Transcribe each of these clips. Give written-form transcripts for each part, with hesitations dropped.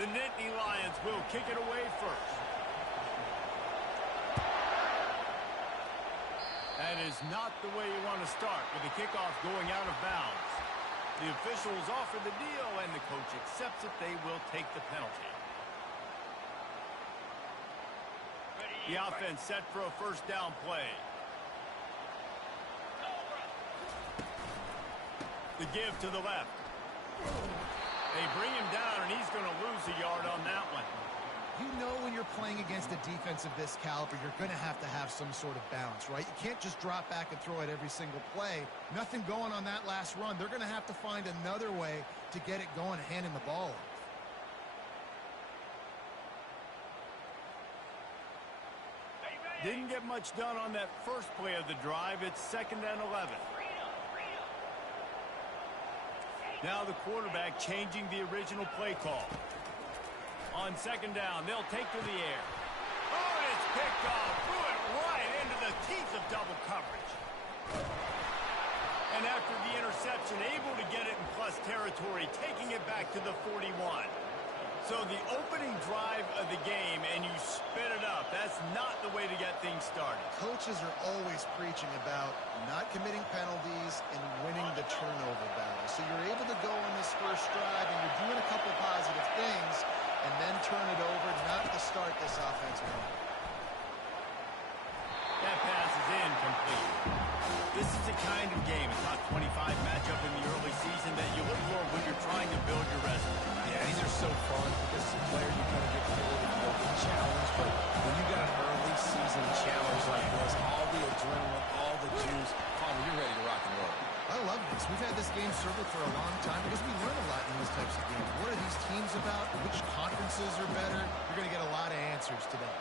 The Nittany Lions will kick it away first. That is not the way you want to start with the kickoff going out of bounds. The officials offer the deal, and the coach accepts it. They will take the penalty. The offense set for a first down play. The give to the left. They bring him down, and he's going to lose a yard on that one. You know when you're playing against a defense of this caliber, you're going to have some sort of balance, right? You can't just drop back and throw it every single play. Nothing going on that last run. They're going to have to find another way to get it going and handing the ball off. Didn't get much done on that first play of the drive. It's 2nd and 11. Now the quarterback changing the original play call. On 2nd down, they'll take to the air. Oh, and it's picked off. Threw it right into the teeth of double coverage. And after the interception, able to get it in plus territory, taking it back to the 41. So the opening drive of the game, and you spit it up. That's not the way to get things started. Coaches are always preaching about not committing penalties and winning the turnover battle. So you're able to go on this first drive, and you're doing a couple positive things, and then turn it over, not to start this offensive run. That pass is incomplete. This is the kind of game, a top 25 matchup in the early season, that you look for when you're trying to build your resume. Yeah, these are so fun because as a player you kind of get bored and you get challenged, but when you got an early season challenge like this, all the adrenaline, all the juice, you're ready to rock and roll. I love this. We've had this game circled for a long time because we learn a lot in these types of games. What are these teams about? Which conferences are better? You're going to get a lot of answers today.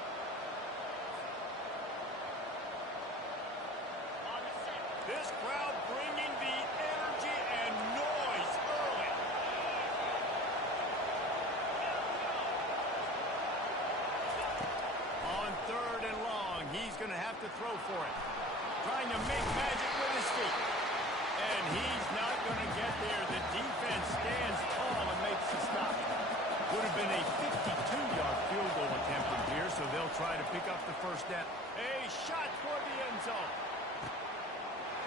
This crowd bringing the energy and noise early. On 3rd and long, he's going to have to throw for it. Trying to make magic with his feet. And he's not going to get there. The defense stands tall and makes the stop. Would have been a 52-yard field goal attempt from here, so they'll try to pick up the first down. A shot toward the end zone.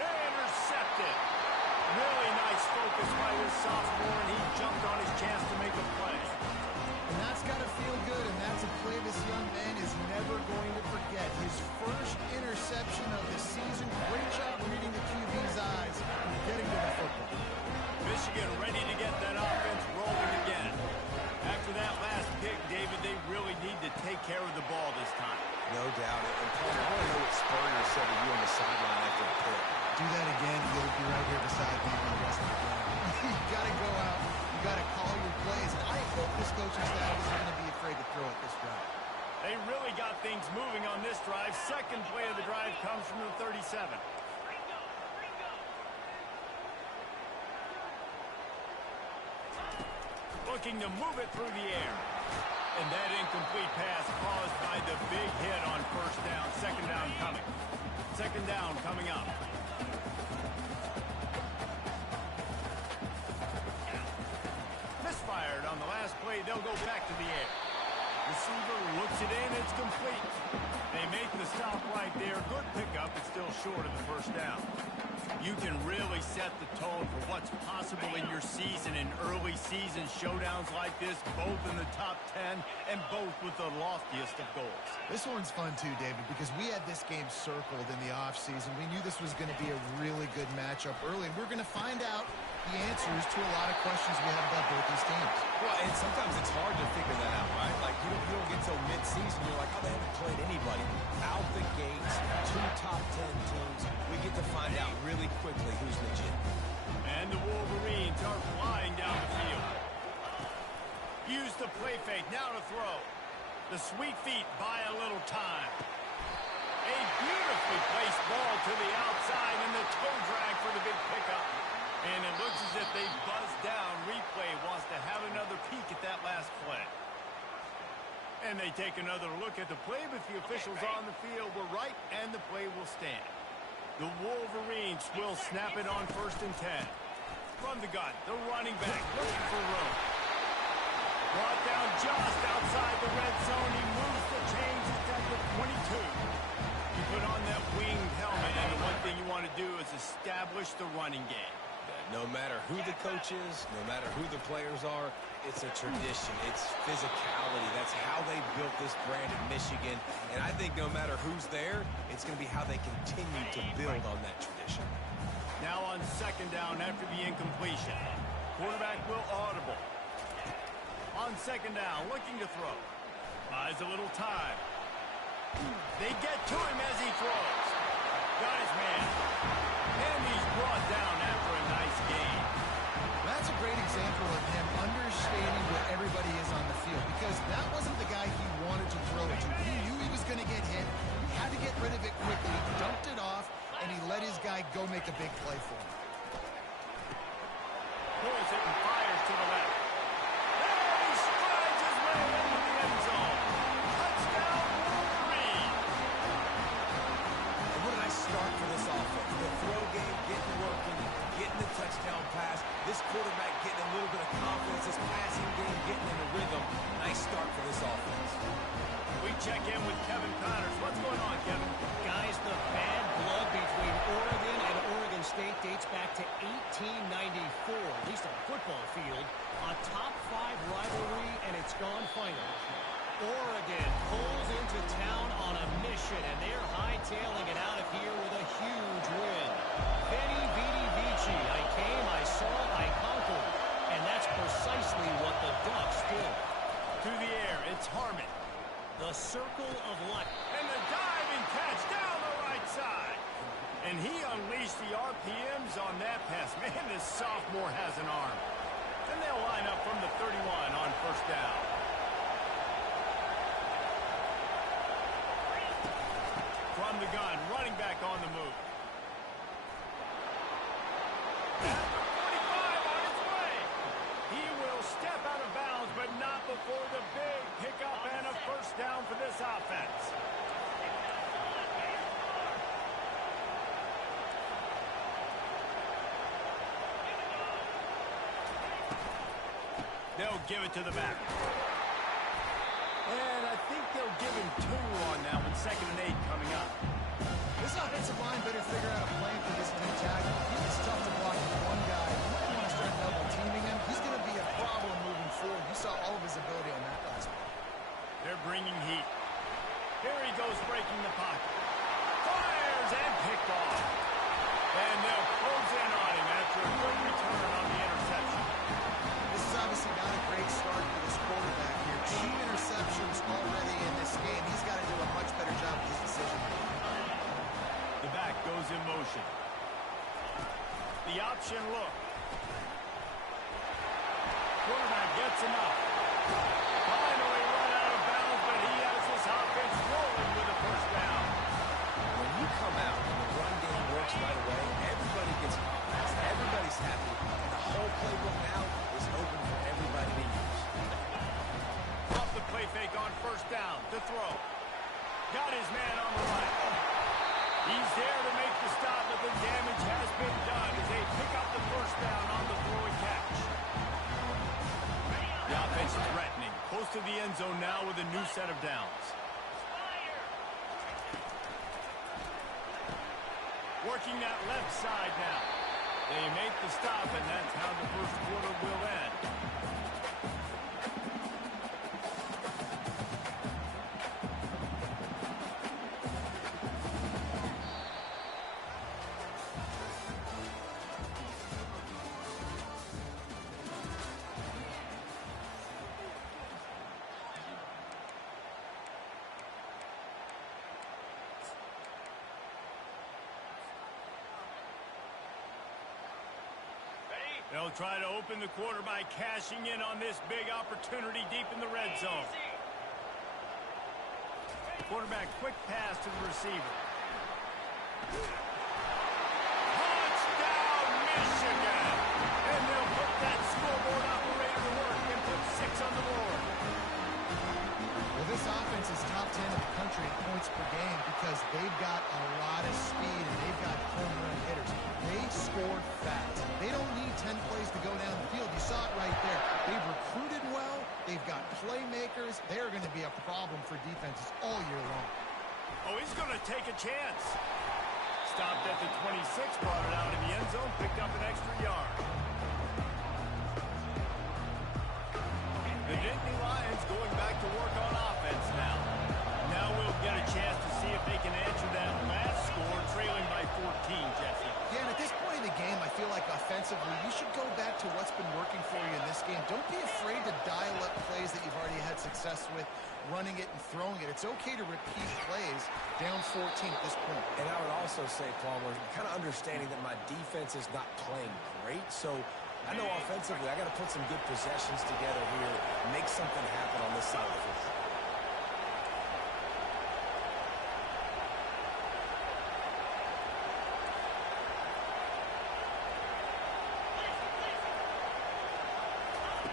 Intercepted. Really nice focus by this sophomore, and he jumped on his chance to make a play. And that's got to feel good, and that's a play this young man is never going to forget. His first interception of the season. Great job reading the QB's eyes and getting to the football. Michigan ready to get that offense rolling again. After that last pick, David, they really need to take care of the ball this time. No doubt. And Palmer, I want to know what Spurrier said to you on the sideline after the pick. Do that again, you'll be right here beside me for the rest of the game. You got to go out. You got to call your plays. And I hope this coaching staff is going to be afraid to throw it this drive. They really got things moving on this drive. Second play of the drive comes from the 37. Looking to move it through the air. And that incomplete pass caused by the big hit on first down. 2nd down coming. 2nd down coming up. Misfired on the last play. They'll go back to the air. Receiver looks it in. It's complete. They make the stop right there. Good pickup. It's still short of the first down. You can really set the tone for what's possible in your season in early season showdowns like this, both in the top 10 and both with the loftiest of goals. This one's fun too, David, because we had this game circled in the offseason. We knew this was going to be a really good matchup early, and we're going to find out the answers to a lot of questions we have about both these teams. Well, and sometimes it's hard to figure that out, right? Like, you don't get till mid-season, you're like, oh, they haven't played anybody. Out the gates, 2 top 10 teams. We get to find out really quickly who's legit. And the Wolverines are flying down the field. Use the play fake, now to throw. The sweet feet buy a little time. A beautifully placed ball to the outside, and the toe drag for the big pickup. And it looks as if they buzzed down. Replay wants to have another peek at that last play. And they take another look at the play, but the officials on the field were right, and the play will stand. The Wolverines will snap it on 1st and 10. From the gun, the running back looking for room. Brought down just outside the red zone. He moves the chains. It's at the 22. You put on that winged helmet, and the one thing you want to do is establish the running game. No matter who the coach is, no matter who the players are, it's a tradition. It's physicality. That's how they built this brand in Michigan. And I think no matter who's there, it's going to be how they continue to build on that tradition. Now on second down after the incompletion. Quarterback will audible. On second down, looking to throw. Buys a little time. They get to him as he throws. Got his man. And he's brought down after a nice gain. That's a great example of him understanding where everybody is on the field, because that wasn't the guy he wanted to throw it to. He knew he was going to get hit. He had to get rid of it quickly, dumped it off, and he let his guy go make a big play for him. Pulls it and fires to the left. And he strides his way into the end zone. Touchdown, Wolverine. And what did I start for this offense? The throw game getting working, getting the touchdown pass. This quarterback getting a little bit of confidence. This passing game getting in a rhythm. Nice start for this offense. We check in with Kevin Connors. What's going on, Kevin? Guys, the bad blood between Oregon and Oregon State dates back to 1894, at least on a football field. A top-5 rivalry, and it's gone final. Oregon pulls into town on a mission, and they're hightailing it out of here with a huge win. Veni, vidi, vici. I came, I saw, I conquered. And that's precisely what the Ducks did. To the air, it's Harmon. The circle of life. And the diving catch down the right side. And he unleashed the RPMs on that pass. Man, this sophomore has an arm. And they'll line up from the 31 on first down. From the gun, running back on the move. At the 45 on his way. He will step out of bounds, but not before the big pickup and a first down for this offense. They'll give it to the back. And I think they'll give him 2 on that one. 2nd and 8 coming up. This offensive line better figure out a plan for this big tackle. He is tough to block with one guy. You might want to start double-teaming him. He's going to be a problem moving forward. You saw all of his ability on that last one. They're bringing heat. Here he goes, breaking the pocket. Fires and picked off. And they'll close in on him after a good return on the interception. This is obviously not a great start for this quarterback here. 2 interceptions already in this game. He's got to do a much better job with his decision. The back goes in motion. The option look. Quarterback gets enough. Finally run out of bounds, but he has this offense rolling with a first down. When you come out and the run game works right away, everybody gets confidence. Everybody's happy. And the whole playbook now is open for everybody to use. Off the play fake on first down to throw. Got his man on the right. He's there to make the stop, but the damage has been done as they pick up the first down on the throw and catch. The offense is threatening. Close to the end zone now with a new set of downs. Working that left side now. They make the stop, and that's how the first quarter will end. They'll try to open the quarter by cashing in on this big opportunity deep in the red zone. Quarterback quick pass to the receiver. Touchdown, Michigan! And they'll put that scoreboard operator to work and put 6 on the board. Well, this offense is top 10 in the country in points per game because they've got a lot of speed and they've got home run hitters. They scored fast. They don't need 10 plays to go down the field. You saw it right there. They've recruited well, They've got playmakers. They're going to be a problem for defenses all year long. Oh, he's going to take a chance. Stopped at the 26, brought it out in the end zone, picked up an extra yard. The Nittany Lions going back to work on offense now. Now we'll get a chance to see if they can answer that last score, trailing by 14, Jesse. Yeah, and at this point in the game, I feel like offensively, you should go back to what's been working for you in this game. Don't be afraid to dial up plays that you've already had success with, running it and throwing it. It's okay to repeat plays down 14 at this point. And I would also say, Palmer, kind of understanding that my defense is not playing great, so I know offensively I got to put some good possessions together here, make something happen on this side of the football.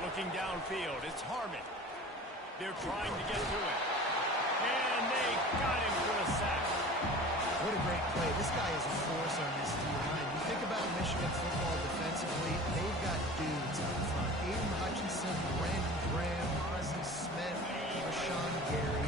Looking downfield, it's Harmon. They're trying to get through it. And they got him for a sack. What a great play. This guy is a force on this D-line. You think about Michigan football defensively, they've got dudes up front. Aiden Hutchinson, Brandon Graham, Ozzie Smith, Rashawn Gary.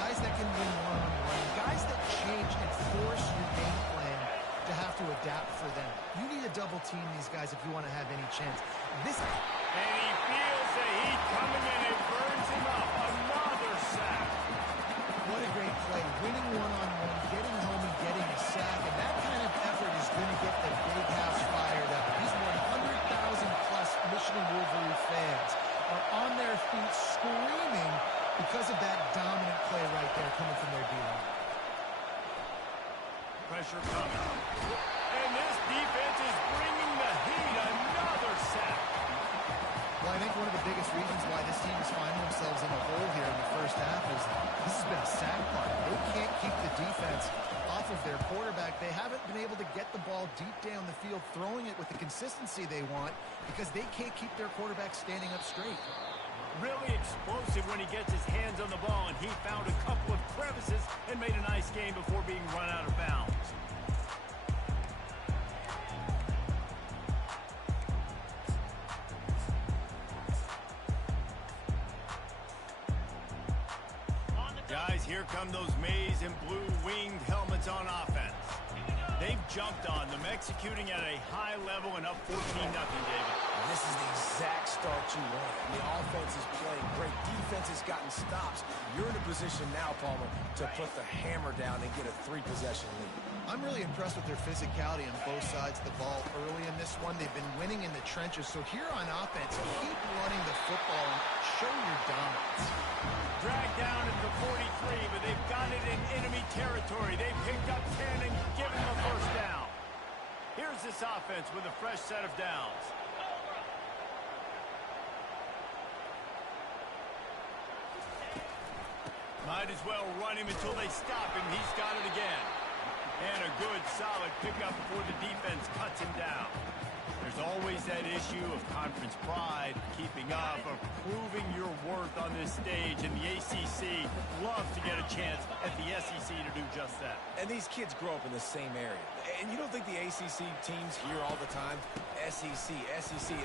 Guys that can win one-on-one. Guys that change and force your game plan to have to adapt for them. You need to double team these guys if you want to have any chance. And he feels the heat coming in and burns him up. Another sack. What a great play. Winning one-on-one, getting home and getting a sack. And that kind of effort is going to get the big house fired up. These 100,000-plus Michigan Wolverine fans are on their feet screaming because of that dominant play right there coming from their D-line. Pressure coming. And this defense is bringing the heat. Another sack. Well, I think one of the biggest reasons why this team is finding themselves in a hole here in the first half is this has been a sack party. They can't keep the defense off of their quarterback. They haven't been able to get the ball deep down the field, throwing it with the consistency they want because they can't keep their quarterback standing up straight. Really explosive when he gets his hands on the ball, and he found a couple of crevices and made a nice game before being run out of bounds. Guys, here come those maize and blue winged helmets on offense. They've jumped on them, executing at a high level and up 14-0, David. This is the exact start you want. The offense is playing great. Defense has gotten stops. You're in a position now, Palmer, to put the hammer down and get a 3-possession lead. I'm really impressed with their physicality on both sides of the ball early in this one. They've been winning in the trenches. So here on offense, keep running the football and show your dominance. Dragged down at the 43, but they've got it in enemy territory. They picked up 10 and given them a first down. Here's this offense with a fresh set of downs. Might as well run him until they stop him. He's got it again. And a good, solid pickup before the defense cuts him down. There's always that issue of conference pride, keeping up, of proving your worth on this stage, and the ACC loves to get a chance at the SEC to do just that. And these kids grow up in the same area. And you don't think the ACC teams hear all the time, SEC,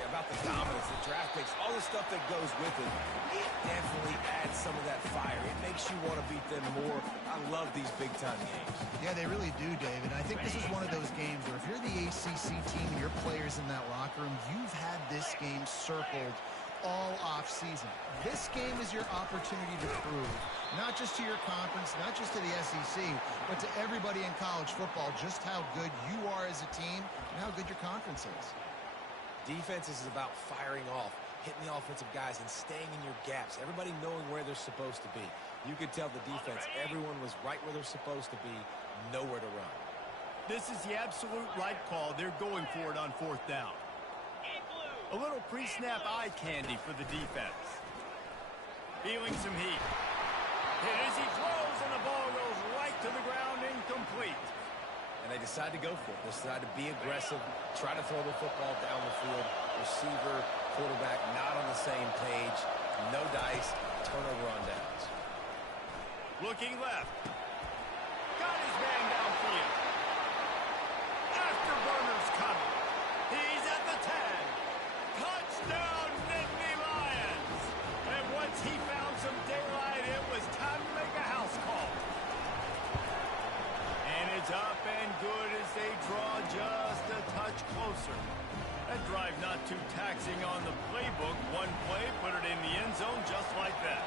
about the dominance, the draft picks, all the stuff that goes with it. It definitely adds some of that fire. It makes you want to beat them more. I love these big-time games. Yeah, they really do, David. I think this is one of those games where if you're the ACC team and your players in that locker room, you've had this game circled all off season. This game is your opportunity to prove, not just to your conference, not just to the SEC, but to everybody in college football, just how good you are as a team and how good your conference is. Defense is about firing off, hitting the offensive guys and staying in your gaps, everybody knowing where they're supposed to be. You could tell the defense, everyone was right where they're supposed to be, nowhere to run. This is the absolute right call. They're going for it on fourth down. A little pre-snap eye candy for the defense. Feeling some heat. Hit as he throws, and the ball goes right to the ground, incomplete. And they decide to go for it. They decide to be aggressive, try to throw the football down the field. Receiver, quarterback, not on the same page. No dice, turnover on downs. Looking left. Got his man downfield. Afterburner's coming. He's at the 10. Touchdown, Nittany Lions. And is up and good as they draw just a touch closer. That drive not too taxing on the playbook. One play, put it in the end zone just like that.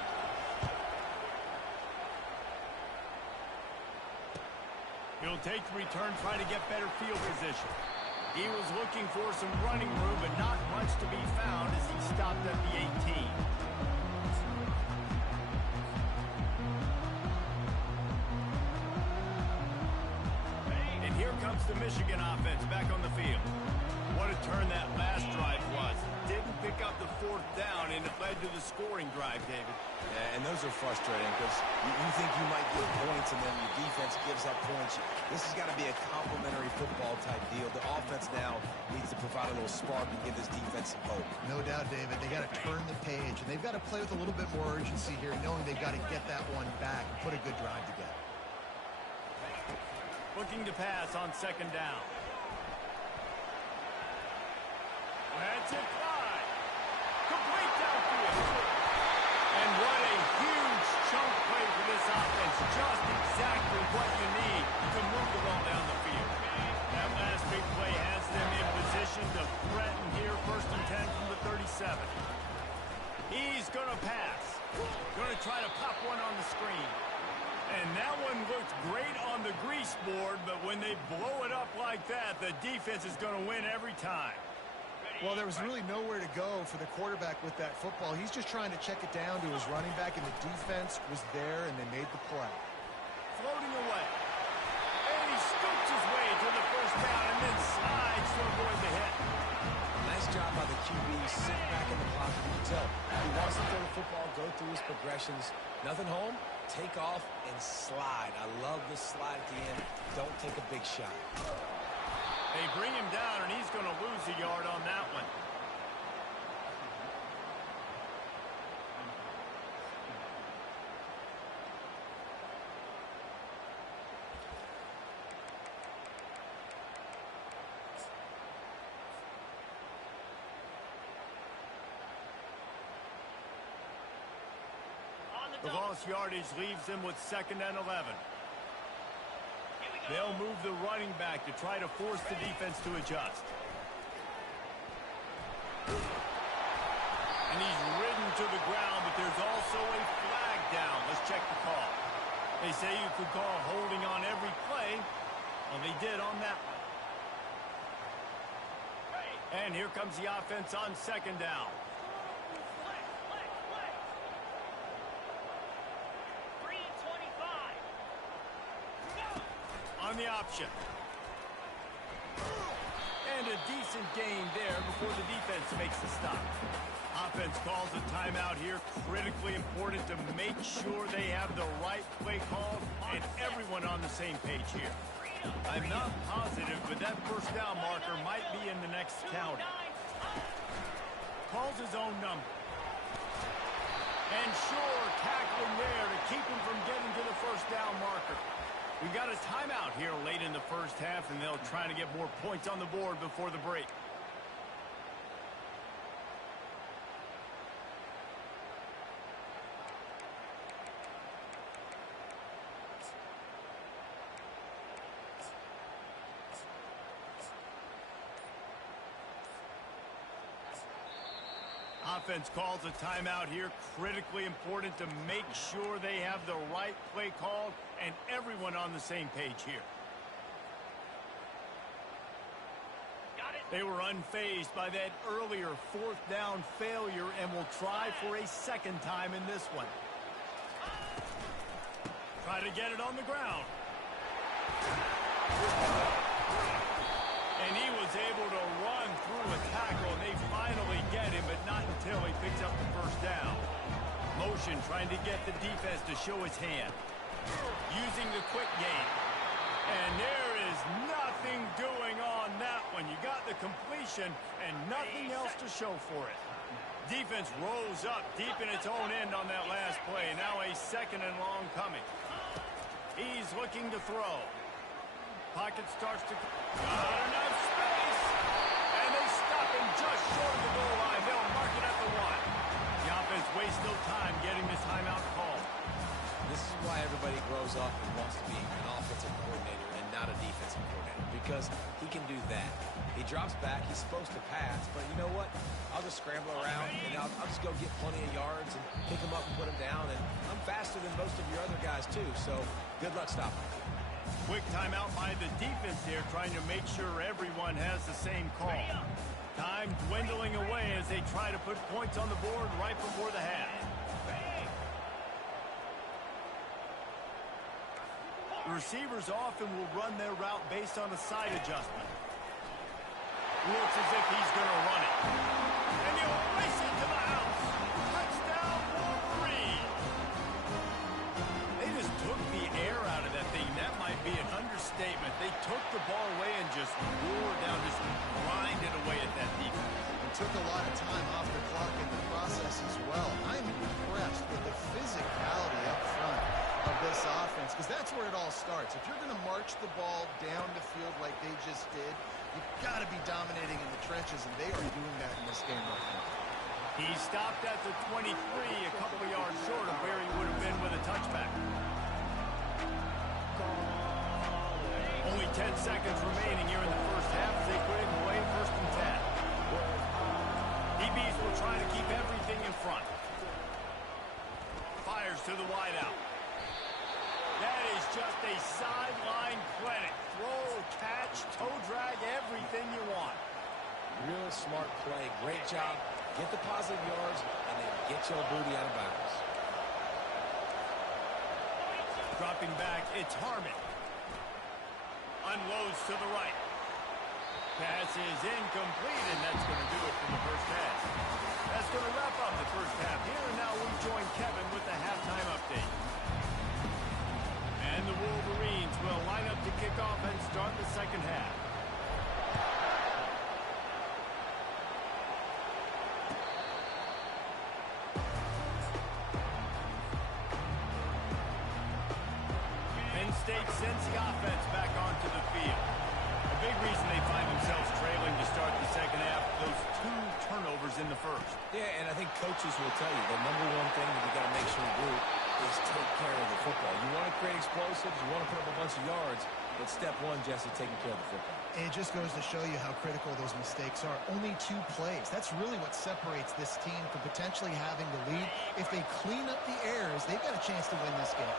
He'll take the return, try to get better field position. He was looking for some running room, but not much to be found as he stopped at the 18. And here comes the Michigan offense back on the field. What a turn that last drive was. Didn't pick up the fourth down, and it led to the scoring drive, David. Yeah, and those are frustrating because you think you might get points, and then your defense gives up points. This has got to be a complementary football type deal. The offense now needs to provide a little spark and give this defense some hope. No doubt, David. They got to turn the page, and they've got to play with a little bit more urgency here, knowing they've got to get that one back and put a good drive together. Looking to pass on second down. That's it, wide. Complete downfield. And what a huge chunk play for this offense. Just exactly what you need to move the ball down the field. That last big play has them in position to threaten here. 1st and 10 from the 37. He's going to pass. Going to try to pop one on the screen. And that one looked great on the grease board, but when they blow it up like that, the defense is going to win every time. Well, there was really nowhere to go for the quarterback with that football. He's just trying to check it down to his running back, and the defense was there, and they made the play. Floating away. And he scoops his way to the first down and then slides to avoid the hit. Nice job by the QB, sitting back in the pocket. You can tell he wants to throw the football, go through his progressions. Nothing home, take off, and slide. I love this slide at the end. Don't take a big shot. They bring him down, and he's going to lose a yard on that one. The lost yardage leaves them with 2nd and 11. They'll move the running back to try to force the defense to adjust. And he's ridden to the ground, but there's also a flag down. Let's check the call. They say you could call holding on every play. Well, they did on that one. And here comes the offense on 2nd down. On the option. And a decent gain there before the defense makes the stop. Offense calls a timeout here. Critically important to make sure they have the right play call and everyone on the same page here. I'm not positive, but that first down marker might be in the next county. Calls his own number. And sure, tackling there to keep him from getting to the first down marker. We've got a timeout here late in the first half, and they'll try to get more points on the board before the break. Offense calls a timeout here. Critically important to make sure they have the right play called and everyone on the same page here. They were unfazed by that earlier 4th down failure and will try for a 2nd time in this one. Try to get it on the ground. And he was able to run through a tackle, and they finally get him, but not until he picks up the first down. Motion trying to get the defense to show his hand. Using the quick game. And there is nothing doing on that one. You got the completion and nothing else to show for it. Defense rose up deep in its own end on that last play. Now a 2nd and long coming. He's looking to throw. Pocket starts to... Not enough space. And they stop him just short of the goal line. They'll mark it at the 1. The offense wastes no time getting this timeout called. This is why everybody grows up and wants to be an offensive coordinator and not a because he can do that. He drops back. He's supposed to pass, but you know what? I'll just scramble around, and I'll just go get plenty of yards and pick him up and put him down, and I'm faster than most of your other guys, too, so good luck stopping. Quick timeout by the defense here, trying to make sure everyone has the same call. Time dwindling away as they try to put points on the board right before the half. Receivers often will run their route based on a side adjustment. Looks as if he's going to run it. And he'll race it to the house. Touchdown, Wolverine. They just took the air out of that thing. That might be an understatement. They took the ball away and just wore down, just grinded away at that defense. It took a lot of time off the clock in the process as well. I'm impressed with the physicality up front of this offense, because that's where it all starts. If you're going to march the ball down the field like they just did, you've got to be dominating in the trenches, and they are doing that in this game right now. He stopped at the 23, a couple of yards short of where he would have been with a touchback. Only 10 seconds remaining here in the first half as they put it away, 1st and 10. DBs will try to keep everything in front. Fires to the wideout. That is just a sideline clinic. Throw, catch, toe drag, everything you want. Real smart play. Great job. Get the positive yards, and then get your booty out of bounds. Dropping back, it's Harmon. Unloads to the right. Pass is incomplete, and that's going to do it for the first half. That's going to wrap up the first half here, and now we join Kevin with the halftime update. And the Wolverines will line up to kick off and start the second half. Penn State sends the offense back onto the field. A big reason they find themselves trailing to start the second half, those 2 turnovers in the first. Yeah, and I think coaches will tell you the number one thing that you got to make sure you do is take care of the football. You want to create explosives, you want to put up a bunch of yards, but step one, Jesse, taking care of the football. And it just goes to show you how critical those mistakes are. Only 2 plays. That's really what separates this team from potentially having the lead. If they clean up the errors, they've got a chance to win this game.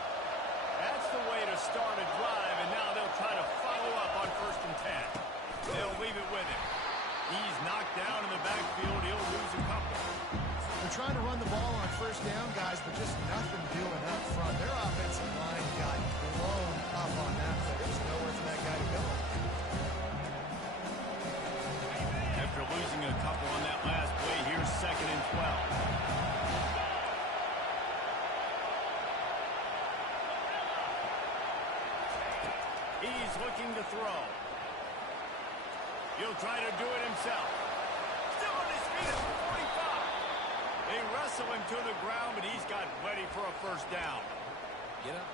That's the way to start a drive, and now they'll try to follow up on 1st and 10. They'll leave it with him. He's knocked down in the backfield. He'll lose a couple. They're trying to run the ball on 1st down, guys, but just nothing doing up front. Their offensive line got blown up on that play. There's nowhere for that guy to go. After losing a couple on that last play, here's 2nd and 12. He's looking to throw. He'll try to do it himself. Still on his feet at the 45. They wrestle him to the ground, but he's got ready for a 1st down. Get up.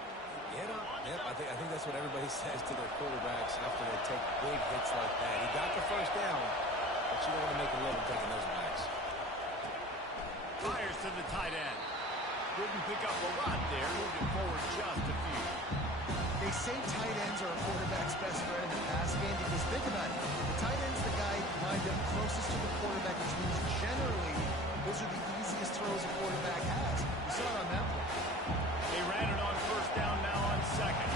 Get up. Yep, I think that's what everybody says to their quarterbacks after they take big hits like that. He got the 1st down, but you don't want to make a living taking those backs. Fires to the tight end. Didn't pick up a lot there. Moved it forward just a few. They say tight ends are a quarterback's best friend in the pass game because think about it. The tight end's the guy lined up closest to the quarterback, which means generally those are the easiest throws a quarterback has. You saw it on that play. They ran it on 1st down, now on 2nd.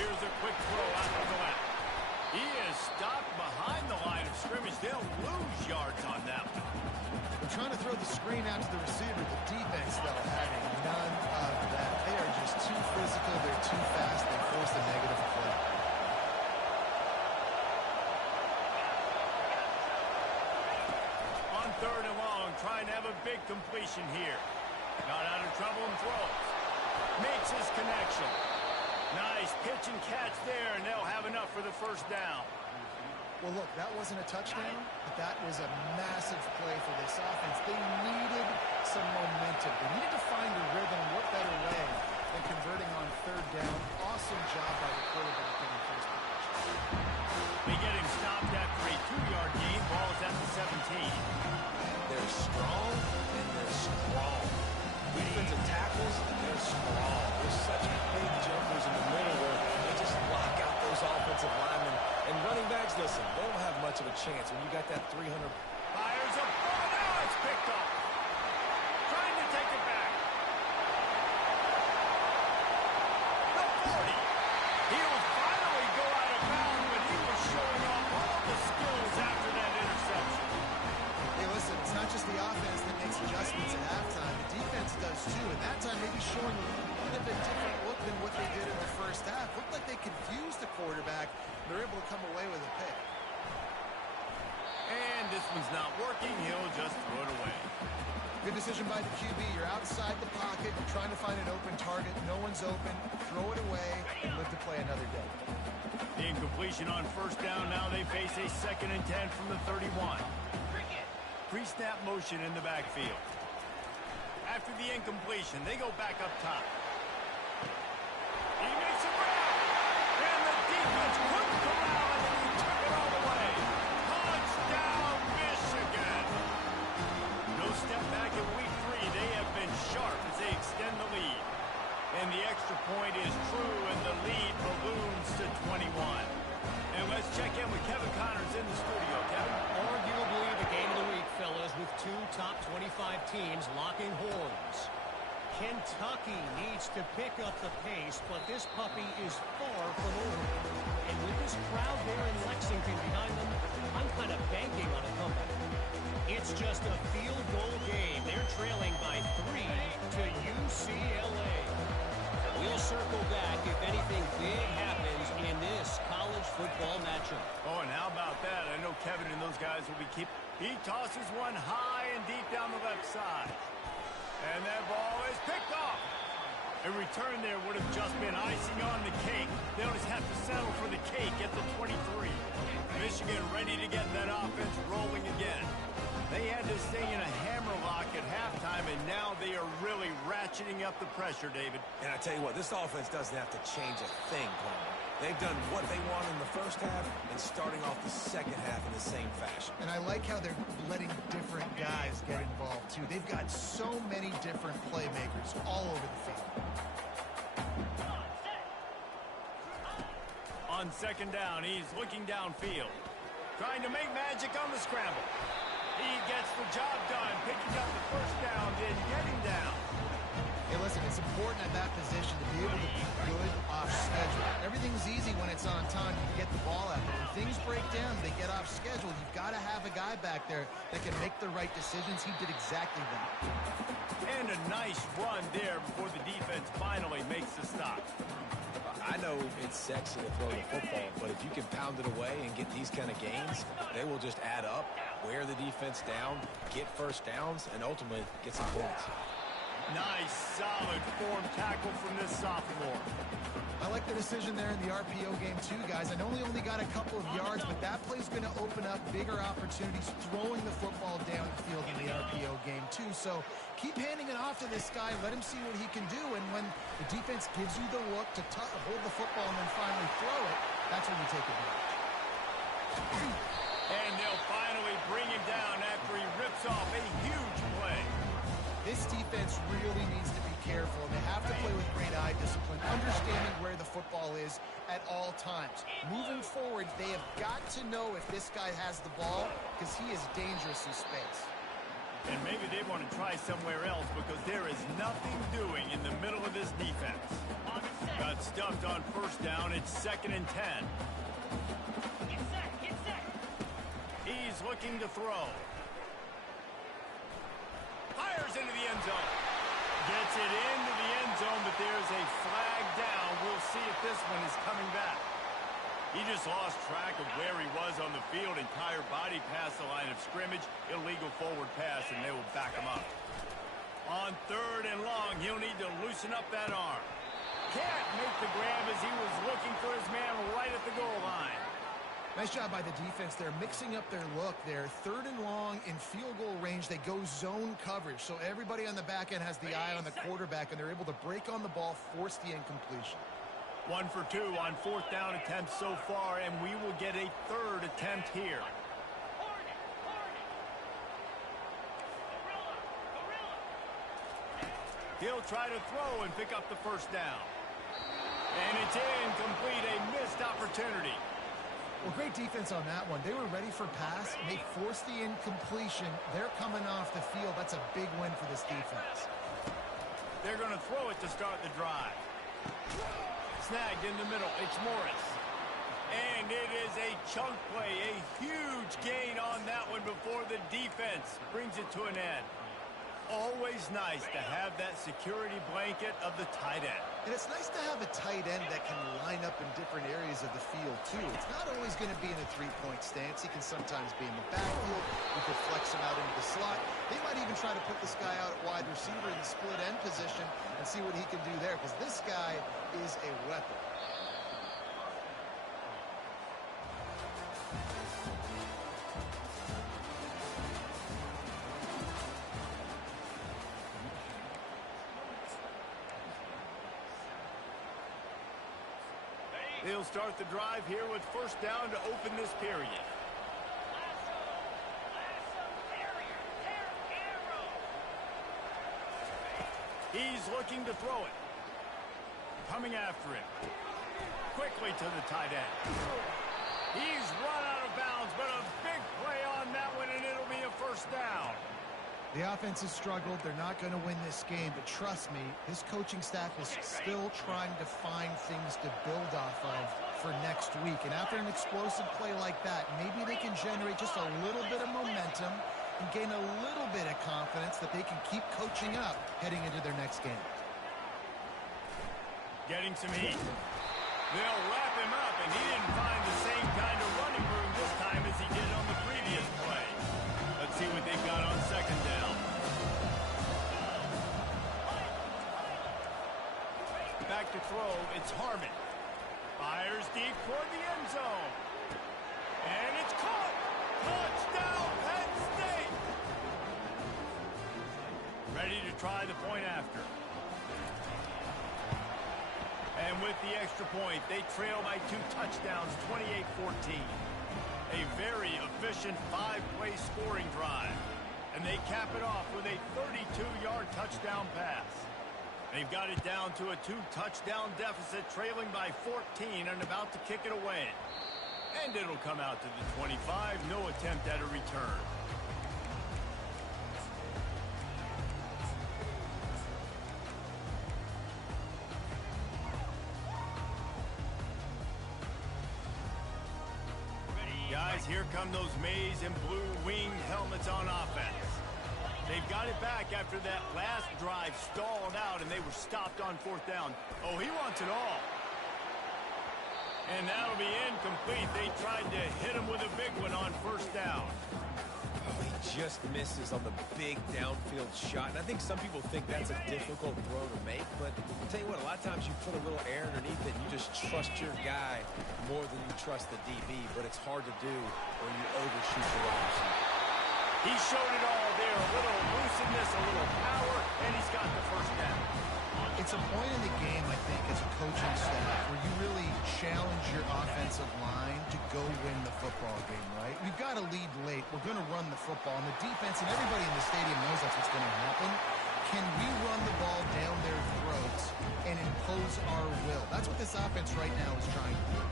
Here's a quick throw out to the left. He is stopped behind the line of scrimmage. They'll lose yards on that one. They're trying to throw the screen out to the receiver. The defense, though, having none of that. They are just too physical. They're too fast. They force a negative play. On 3rd and long, trying to have a big completion here. Got out of trouble and throws. Makes his connection. Nice pitch and catch there, and they'll have enough for the 1st down. Well, look, that wasn't a touchdown, but that was a massive play for this offense. They needed some momentum. They needed to find a rhythm. What better way than converting on 3rd down? Awesome job by the quarterback in the first pitch. They get him stopped after a 2-yard gain. Ball is at the 17. They're strong, and they're strong. Defensive tackles, they're strong. They're such big jumpers chance when you got that 300. Fires a ball. Now it's picked up. Trying to take it back. The 40. He'll finally go out of bounds, but he was showing off all the skills after that interception. Hey, listen, it's not just the offense that makes adjustments at halftime. The defense does too, and that time maybe showing a little bit of a different look than what they did in the first half. Looked like they confused the quarterback. They're able to come away with a pick. And this one's not working. He'll just throw it away. Good decision by the QB. You're outside the pocket. You're trying to find an open target. No one's open. Throw it away and live to play another day. The incompletion on first down. Now they face a 2nd and 10 from the 31. Pre-snap motion in the backfield. After the incompletion, they go back up top. He makes a grab. And the defense couldn't corral it, and he took it all the way. Touchdown, Michigan. No step back in week 3. They have been sharp as they extend the lead. And the extra point is true, and the lead balloons to 21. And let's check in with Kevin Connors in the studio. Kevin? Arguably the game of the week, fellas, with 2 top 25 teams locking horns. Kentucky needs to pick up the pace, but this puppy is far from over. And with this crowd there in Lexington behind them, I'm kind of banking on a comeback. It's just a field goal game. They're trailing by 3 to UCLA. We'll circle back if anything big happens in this college football matchup. Oh, and how about that? I know Kevin and those guys will be He tosses one high and deep down the left side. And that ball is picked off. A return there would have just been icing on the cake. They'll just have to settle for the cake at the 23. Michigan ready to get that offense rolling again. They had this thing in a hammerlock at halftime, and now they are really ratcheting up the pressure, David. And I tell you what, this offense doesn't have to change a thing, Palmer. They've done what they want in the first half and starting off the second half in the same fashion. And I like how they're letting different guys get involved, too. They've got so many different playmakers all over the field. On 2nd down, he's looking downfield. Trying to make magic on the scramble. He gets the job done, picking up the first down, then getting down. Hey, listen, it's important at that position to be able to be good off schedule. Everything's easy when it's on time. You get the ball out there. When things break down, they get off schedule. You've got to have a guy back there that can make the right decisions. He did exactly that. And a nice run there before the defense finally makes the stop. I know it's sexy to throw the football, but if you can pound it away and get these kind of gains, they will just add up, wear the defense down, get first downs, and ultimately get some points. Nice, solid form tackle from this sophomore. I like the decision there in the RPO game too, guys. I know he only got a couple of yards, but that play's going to open up bigger opportunities throwing the football down the field in the RPO game too. So keep handing it off to this guy. Let him see what he can do. And when the defense gives you the look to hold the football and then finally throw it, that's when you take advantage. And they'll finally bring him down after he rips off a huge play. This defense really needs to be careful. They have to play with great eye discipline, understanding where the football is at all times. Moving forward, they have got to know if this guy has the ball because he is dangerous in space. And maybe they want to try somewhere else because there is nothing doing in the middle of this defense. Got stuffed on first down. It's 2nd and 10. Get set. He's looking to throw. Fires into the end zone. Gets it into the end zone, but there's a flag down. We'll see if this one is coming back. He just lost track of where he was on the field. Entire body past the line of scrimmage. Illegal forward pass, and they will back him up. On 3rd and long, he'll need to loosen up that arm. Can't make the grab as he was looking for his man right at the goal line. Nice job by the defense there, mixing up their look there. 3rd and long in field goal range. They go zone coverage, so everybody on the back end has the eye on the quarterback, and they're able to break on the ball, force the incompletion. 1 for 2 on 4th down attempts so far, and we will get a 3rd attempt here. He'll try to throw and pick up the first down. And it's incomplete, a missed opportunity. Well, great defense on that one. They were ready for pass, and they forced the incompletion. They're coming off the field. That's a big win for this defense. They're going to throw it to start the drive. Snagged in the middle. It's Morris. And it is a chunk play, a huge gain on that one before the defense brings it to an end. Always nice to have that security blanket of the tight end. And it's nice to have a tight end that can line up in different areas of the field, too. It's not always going to be in a three-point stance. He can sometimes be in the backfield. You could flex him out into the slot. They might even try to put this guy out at wide receiver in the split end position and see what he can do there, because this guy is a weapon. They'll start the drive here with first down to open this period. He's looking to throw it. Coming after him. Quickly to the tight end. He's run out of bounds, but a big play on that one, and it'll be a first down. The offense has struggled. They're not going to win this game, but trust me, this coaching staff is still trying to find things to build off of for next week. And after an explosive play like that, maybe they can generate just a little bit of momentum and gain a little bit of confidence that they can keep coaching up heading into their next game. Getting some heat. They'll wrap him up, and he didn't find the same kind of running room this time as he did on the previous play. Let's see what they've got on second down. Back to throw, it's Harmon. Fires deep toward the end zone. And it's caught. Touchdown, Penn State. Ready to try the point after. And with the extra point, they trail by 2 touchdowns, 28-14. A very efficient 5-play scoring drive. And they cap it off with a 32-yard touchdown pass. They've got it down to a 2-touchdown deficit, trailing by 14 and about to kick it away. And it'll come out to the 25, no attempt at a return. Guys, here come those maize and blue winged helmets on offense. They've got it back after that last drive stalled out, and they were stopped on fourth down. Oh, he wants it all. And that'll be incomplete. They tried to hit him with a big one on first down. Oh, he just misses on the big downfield shot. And I think some people think that's a difficult throw to make, but I'll tell you what, a lot of times you put a little air underneath it and you just trust your guy more than you trust the DB, but it's hard to do when you overshoot the wide receiver. He showed it all there, a little elusiveness, a little power, and he's got the first down. It's a point in the game, I think, as a coaching staff, where you really challenge your offensive line to go win the football game, right? We've got to lead late. We're going to run the football. And the defense and everybody in the stadium knows that's what's going to happen. Can we run the ball down their throats and impose our will? That's what this offense right now is trying to do.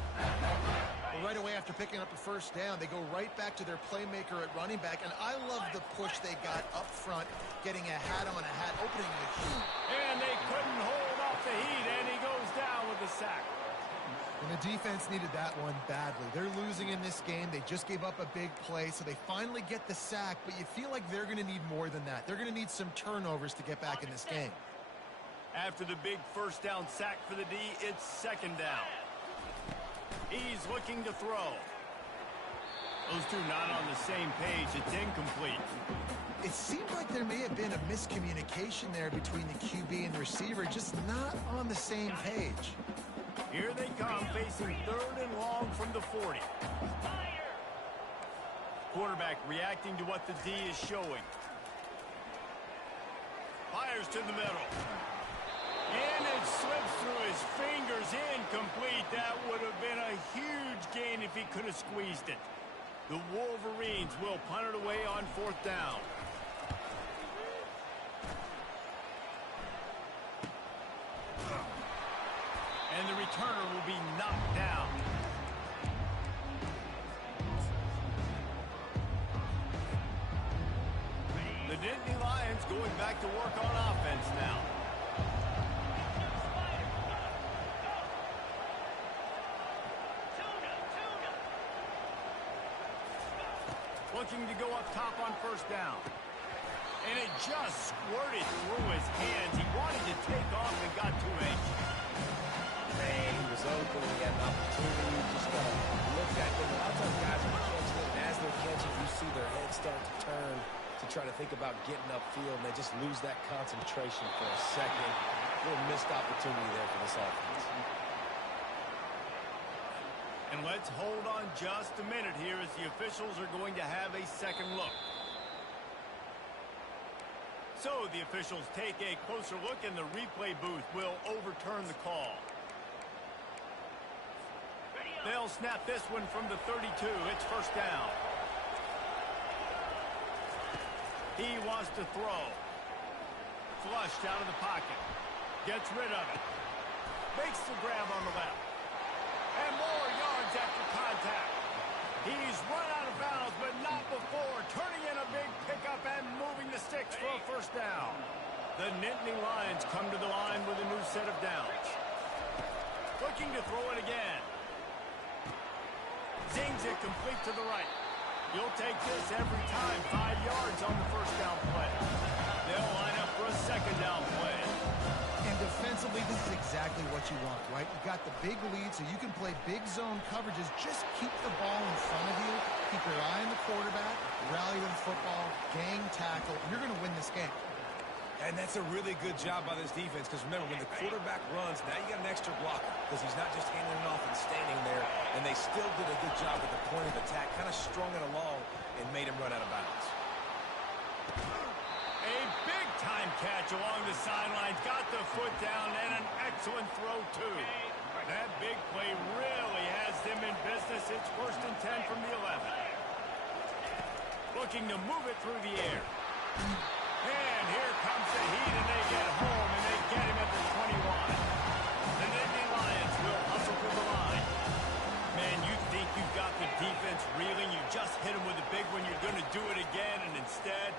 Well, right away after picking up a first down, they go right back to their playmaker at running back. And I love the push they got up front, getting a hat on a hat, opening the heat. And they couldn't hold off the heat, and he goes down with the sack. And the defense needed that one badly. They're losing in this game. They just gave up a big play, so they finally get the sack, but you feel like they're going to need more than that. They're going to need some turnovers to get back in this game. After the big first down sack for the D, it's second down. He's looking to throw. Those two not on the same page. It's incomplete. It seemed like there may have been a miscommunication there between the QB and receiver, just not on the same page. Here they come, facing third and long from the 40. Quarterback reacting to what the D is showing. Fires to the middle. And it slips through his fingers, incomplete. That would have been a huge gain if he could have squeezed it. The Wolverines will punt it away on fourth down. And the returner will be knocked down. Nittany Lions going back to work on offense now. Looking to go up top on first down. And it just squirted through his hands. He wanted to take off and got too anxious. Man, he was open. He had an opportunity. You just got to look back. And a lot of times guys are catching it. And as they're catching, you see their heads start to turn to try to think about getting upfield. And they just lose that concentration for a second. A little missed opportunity there for this offense. And let's hold on just a minute here as the officials are going to have a second look. So the officials take a closer look and the replay booth will overturn the call. They'll snap this one from the 32. It's first down. He wants to throw. Flushed out of the pocket. Gets rid of it. Makes the grab on the left. And more yards after contact. He's run out of bounds, but not before. Turning in a big pickup and moving the sticks for a first down. The Nittany Lions come to the line with a new set of downs. Looking to throw it again. Zings it complete to the right. You'll take this every time. 5 yards on the first down play. They'll line up for a second down play. And defensively, this is exactly what you want, right? You got the big lead, so you can play big zone coverages. Just keep the ball in front of you. Keep your eye on the quarterback. Rally with the football. Gang tackle. You're going to win this game. And that's a really good job by this defense because, remember, when the quarterback runs, now you got an extra blocker because he's not just handing it off and standing there. And they still did a good job at the point of attack, kind of strung it along and made him run out of bounds. A big-time catch along the sidelines. Got the foot down and an excellent throw, too. That big play really has them in business. It's first and 10 from the 11. Looking to move it through the air. And here comes the heat, and they get home, and they get him at the 21. The Nittany Lions will hustle through the line. Man, you think you've got the defense reeling. You just hit him with a big one. You're going to do it again, and instead,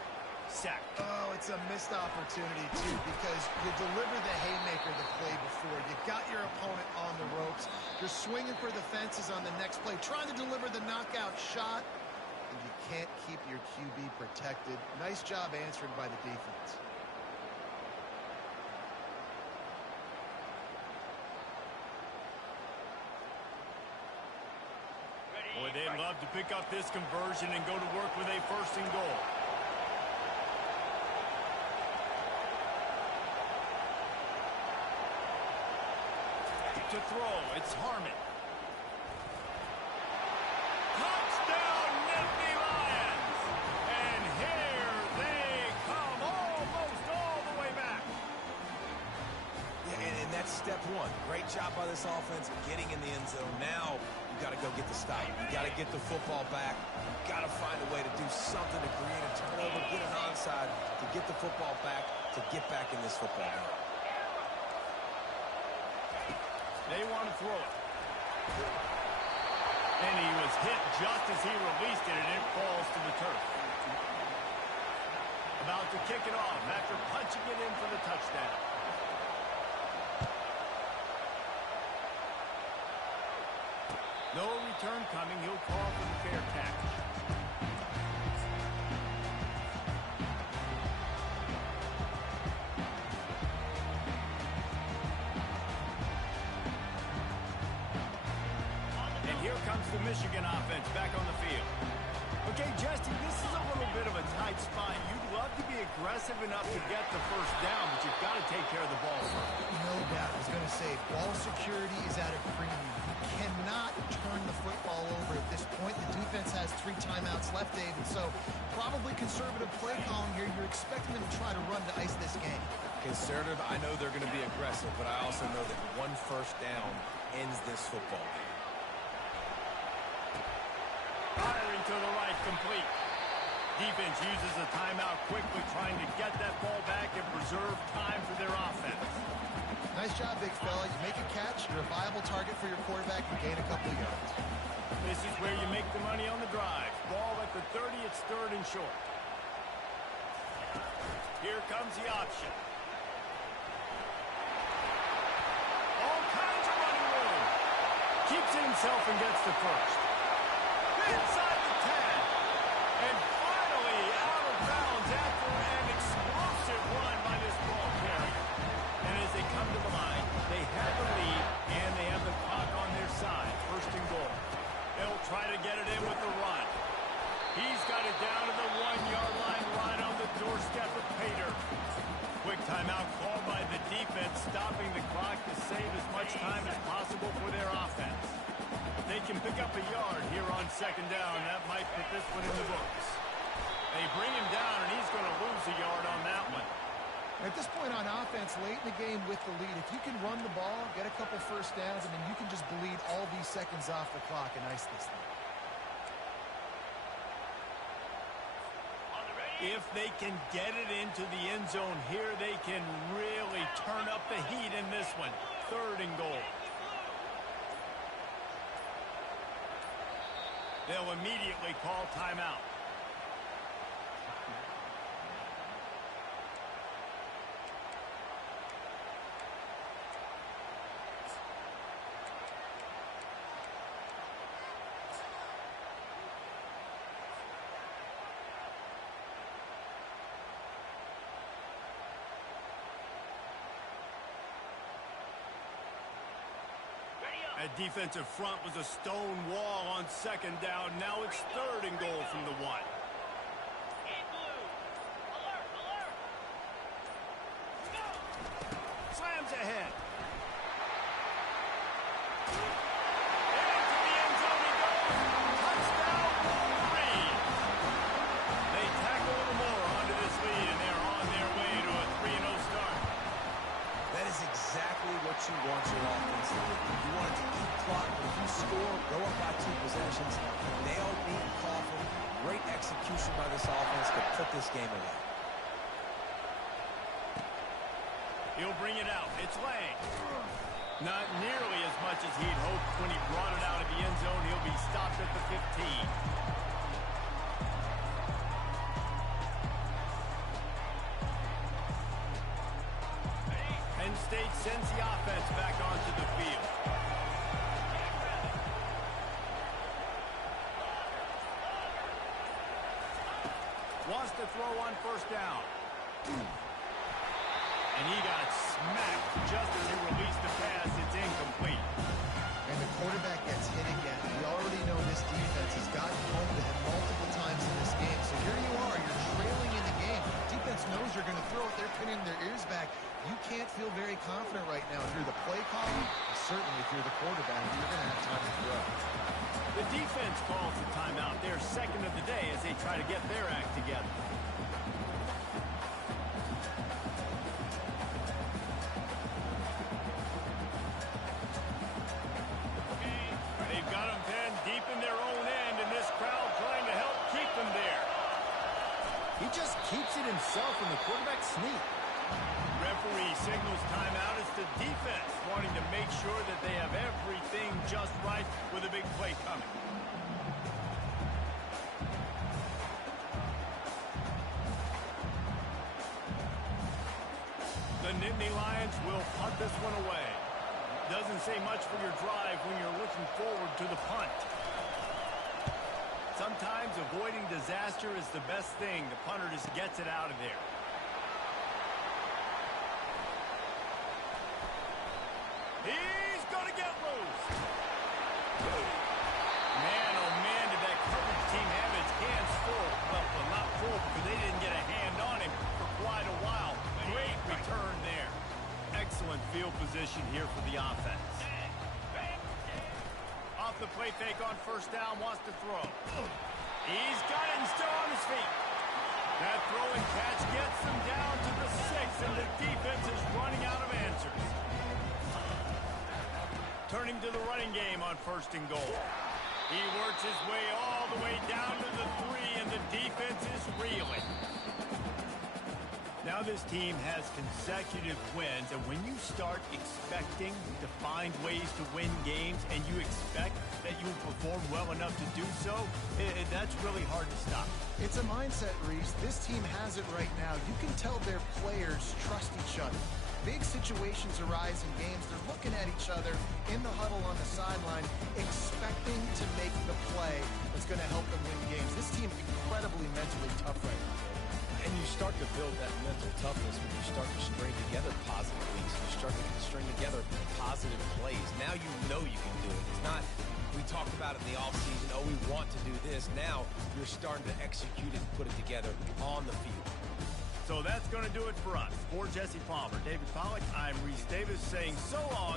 sack. Oh, it's a missed opportunity, too, because you deliver the haymaker the play before. You got your opponent on the ropes. You're swinging for the fences on the next play, trying to deliver the knockout shot. And you can't keep your QB protected. Nice job answering by the defense. Boy, they'd love to pick up this conversion and go to work with a first and goal. To throw, it's Harmon. Touchdown, Nittany Lions! And here they come, almost all the way back. Yeah, and that's step one. Great job by this offense getting in the end zone. Now you got to go get the stop. You got to get the football back. You got to find a way to do something to create a turnover, get an onside, to get the football back, to get back in this football game. They want to throw it. And he was hit just as he released it, and it falls to the turf. About to kick it off after punching it in for the touchdown. No return coming. He'll call for the fair catch. The Michigan offense back on the field. Okay, Justin, this is a little bit of a tight spot. You'd love to be aggressive enough to get the first down, but you've got to take care of the ball first. No doubt. I was going to say, ball security is at a premium. You cannot turn the football over at this point. The defense has 3 timeouts left, David, so probably conservative play calling here. You're expecting them to try to run to ice this game. Conservative, I know they're going to be aggressive, but I also know that one first down ends this football game. Firing to the right, complete. Defense uses a timeout quickly, trying to get that ball back and preserve time for their offense. Nice job, big fella. You make a catch, you're a viable target for your quarterback, you gain a couple of yards. This is where you make the money on the drive. Ball at the 30, it's third and short. Here comes the option. All kinds of running room. Keeps it himself and gets the first. Inside the 10. And finally out of bounds after an explosive run by this ball carrier. And as they come to the line, they have the lead and they have the clock on their side. First and goal. They'll try to get it in with the run. He's got it down to the 1-yard line right on the doorstep of Pater. Quick timeout called by the defense, stopping the clock to save as much time as possible for their offense. If they can pick up a yard here on second down, that might put this one in the books. They bring him down, and he's going to lose a yard on that one. At this point on offense, late in the game with the lead, if you can run the ball, get a couple first downs, I mean, you can just bleed all these seconds off the clock and ice this thing. If they can get it into the end zone here, they can really turn up the heat in this one. Third and goal. They'll immediately call timeout. That defensive front was a stone wall on second down. Now it's third and goal from the 1. Slams ahead. Into the end zone he goes. Touchdown, Wolverine. They tack a little more onto this lead, and they're on their way to a 3-0 start. That is exactly what you want your offense to do. You want it to eat clock, but if you score, go up by 2 possessions, nail, beat, coffin. Great execution by this offense to put this game away. He'll bring it out. It's Lang. Not nearly as much as he'd hoped when he brought it out of the end zone. He'll be stopped at the 15. Penn State sends the offense back onto the field. Wants to throw on first down. And he got smacked just as he released the pass. It's incomplete. And the quarterback gets hit again. We already know this defense has gotten home to him multiple times in this game. So here you are. You're trailing in the game. Defense knows you're going to throw it. They're pinning their ears back. You can't feel very confident right now through the play calling, certainly through the quarterback. You're going to have time to throw. The defense calls the timeout. Their second of the day as they try to get their act together. They've got them pinned deep in their own end, and this crowd trying to help keep them there. He just keeps it himself, and the quarterback sneak. Referee signals timeout. It's the defense wanting to make sure that they have everything just right with a big play coming. The Nittany Lions will punt this one away. Doesn't say much for your drive when you're looking forward to the punt. Sometimes avoiding disaster is the best thing. The punter just gets it out of there. He's going to get loose. Man, oh man, did that coverage team have its hands full. Well, not full because they didn't get a hand on him for quite a while. Great return there. Excellent field position here for the offense. Off the play fake on first down, wants to throw. He's got it and still on his feet. That throw and catch gets them down to the 6, and the defense is running out of answers. Turning to the running game on first and goal. He works his way all the way down to the 3, and the defense is reeling. Now this team has consecutive wins, and when you start expecting to find ways to win games and you expect that you will perform well enough to do so, that's really hard to stop. It's a mindset, Reese. This team has it right now. You can tell their players trust each other. Big situations arise in games. They're looking at each other in the huddle on the sideline, expecting to make the play that's going to help them win games. This team incredibly mentally tough right now. And you start to build that mental toughness when you start to string together positive weeks. You start to string together positive plays. Now you know you can do it. It's not, we talked about it in the offseason, oh, we want to do this. Now you're starting to execute it and put it together on the field. So that's going to do it for us. For Jesse Palmer, David Pollack, I'm Reese Davis saying so long.